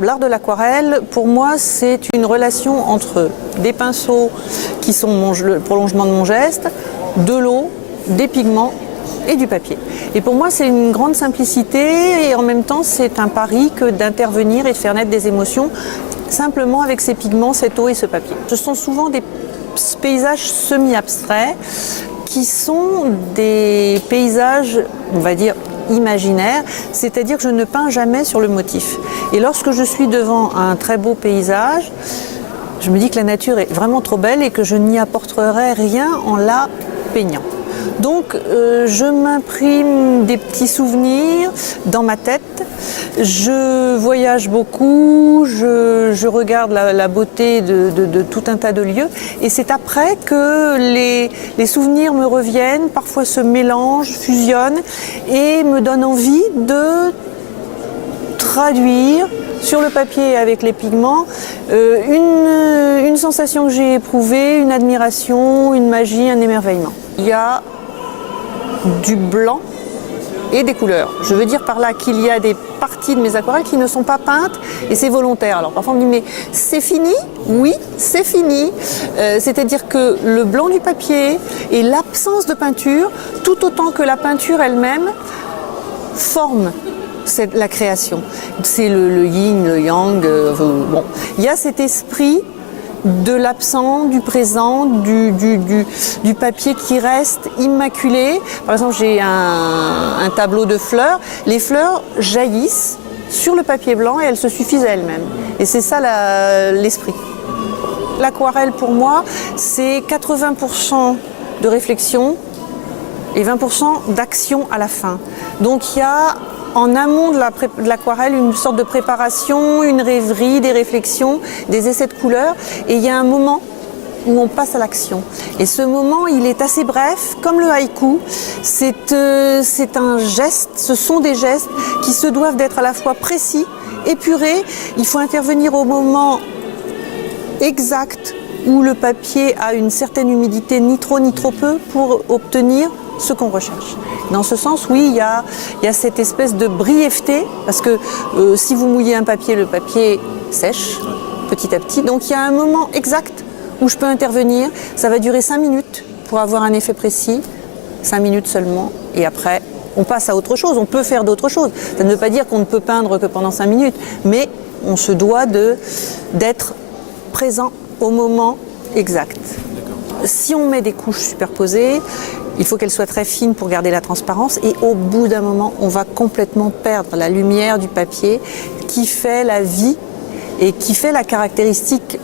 L'art de l'aquarelle, pour moi, c'est une relation entre des pinceaux qui sont le prolongement de mon geste, de l'eau, des pigments et du papier. Et pour moi, c'est une grande simplicité et en même temps, c'est un pari que d'intervenir et de faire naître des émotions simplement avec ces pigments, cette eau et ce papier. Ce sont souvent des paysages semi-abstraits qui sont des paysages, on va dire, imaginaires, c'est-à-dire que je ne peins jamais sur le motif. Et lorsque je suis devant un très beau paysage, je me dis que la nature est vraiment trop belle et que je n'y apporterai rien en la peignant. Donc je m'imprime des petits souvenirs dans ma tête, je voyage beaucoup, je regarde la beauté de tout un tas de lieux et c'est après que les souvenirs me reviennent, parfois se mélangent, fusionnent et me donnent envie de traduire sur le papier avec les pigments une sensation que j'ai éprouvée, une admiration, une magie, un émerveillement. Il y a du blanc et des couleurs. Je veux dire par là qu'il y a des parties de mes aquarelles qui ne sont pas peintes et c'est volontaire. Alors parfois on me dit mais c'est fini? Oui, c'est fini. C'est-à-dire que le blanc du papier et l'absence de peinture, tout autant que la peinture elle-même, forment la création. C'est le yin, le yang. Bon. Il y a cet esprit de l'absent, du présent, du papier qui reste immaculé. Par exemple, j'ai un tableau de fleurs. Les fleurs jaillissent sur le papier blanc et elles se suffisent à elles-mêmes. Et c'est ça l'esprit. L'aquarelle, pour moi, c'est 80% de réflexion et 20% d'action à la fin. Donc il y a en amont de l'aquarelle une sorte de préparation, une rêverie, des réflexions, des essais de couleurs. Et il y a un moment où on passe à l'action. Et ce moment, il est assez bref, comme le haïku. C'est un geste, ce sont des gestes qui se doivent d'être à la fois précis, épurés. Il faut intervenir au moment exact où le papier a une certaine humidité, ni trop ni trop peu, pour obtenir ce qu'on recherche. Dans ce sens, oui, il y a cette espèce de brièveté, parce que si vous mouillez un papier, le papier sèche petit à petit. Donc il y a un moment exact où je peux intervenir. Ça va durer 5 minutes pour avoir un effet précis, 5 minutes seulement, et après, on passe à autre chose. On peut faire d'autres choses. Ça ne veut pas dire qu'on ne peut peindre que pendant 5 minutes, mais on se doit d'être présent au moment exact. Si on met des couches superposées, il faut qu'elles soient très fines pour garder la transparence et au bout d'un moment, on va complètement perdre la lumière du papier qui fait la vie et qui fait la caractéristique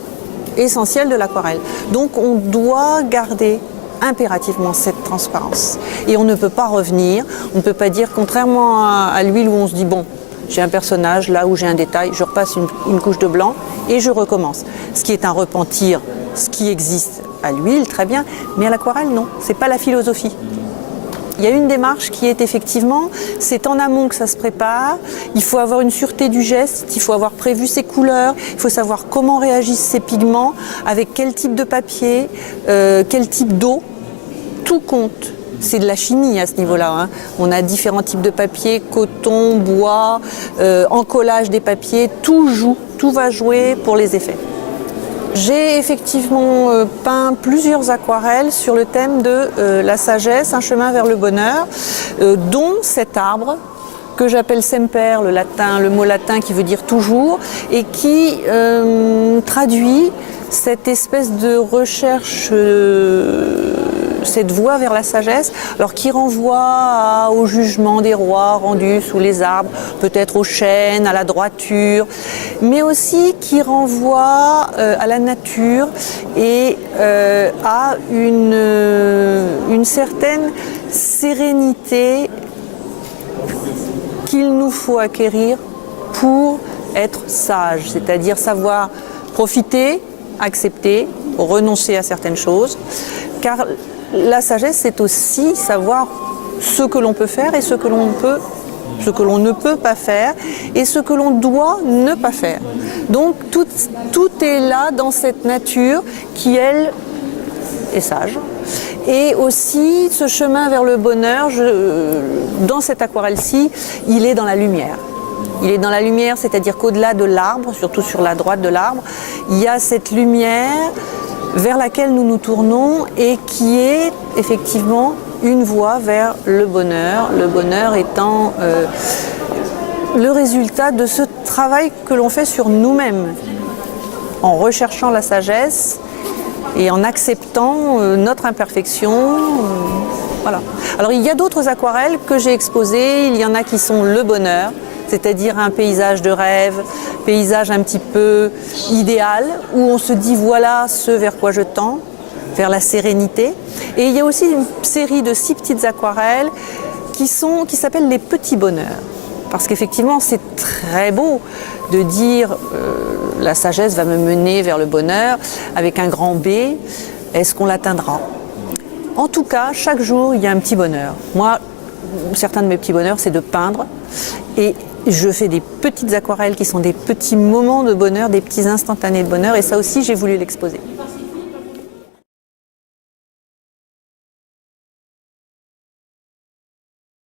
essentielle de l'aquarelle. Donc on doit garder impérativement cette transparence. Et on ne peut pas revenir, on ne peut pas dire, contrairement à l'huile où on se dit bon, j'ai un personnage, là où j'ai un détail, je repasse une couche de blanc et je recommence. Ce qui est un repentir, ce qui existe à l'huile, très bien, mais à l'aquarelle, non, c'est pas la philosophie. Il y a une démarche qui est effectivement, c'est en amont que ça se prépare, il faut avoir une sûreté du geste, il faut avoir prévu ses couleurs, il faut savoir comment réagissent ces pigments, avec quel type de papier, quel type d'eau, tout compte. C'est de la chimie à ce niveau-là. Hein. On a différents types de papier, coton, bois, encollage des papiers, tout joue, tout va jouer pour les effets. J'ai effectivement peint plusieurs aquarelles sur le thème de la sagesse, un chemin vers le bonheur, dont cet arbre que j'appelle semper, le mot latin qui veut dire toujours, et qui traduit cette espèce de recherche, cette voie vers la sagesse, alors qui renvoie au jugement des rois rendus sous les arbres, peut-être aux chênes, à la droiture, mais aussi qui renvoie à la nature et à une certaine sérénité qu'il nous faut acquérir pour être sage, c'est-à-dire savoir profiter, accepter, renoncer à certaines choses, car la sagesse, c'est aussi savoir ce que l'on peut faire et ce que l'on ne peut pas faire et ce que l'on doit ne pas faire. Donc tout est là dans cette nature qui, elle, est sage. Et aussi, ce chemin vers le bonheur, dans cette aquarelle-ci, il est dans la lumière. Il est dans la lumière, c'est-à-dire qu'au-delà de l'arbre, surtout sur la droite de l'arbre, il y a cette lumière vers laquelle nous nous tournons et qui est effectivement une voie vers le bonheur étant le résultat de ce travail que l'on fait sur nous-mêmes, en recherchant la sagesse et en acceptant notre imperfection. Voilà. Alors il y a d'autres aquarelles que j'ai exposées, il y en a qui sont le bonheur, c'est-à-dire un paysage de rêve, paysage un petit peu idéal, où on se dit voilà ce vers quoi je tends, vers la sérénité. Et il y a aussi une série de 6 petites aquarelles qui s'appellent les petits bonheurs. Parce qu'effectivement c'est très beau de dire la sagesse va me mener vers le bonheur avec un grand B, est-ce qu'on l'atteindra? En tout cas, chaque jour il y a un petit bonheur. Moi, certains de mes petits bonheurs c'est de peindre et je fais des petites aquarelles qui sont des petits moments de bonheur, des petits instantanés de bonheur et ça aussi j'ai voulu l'exposer.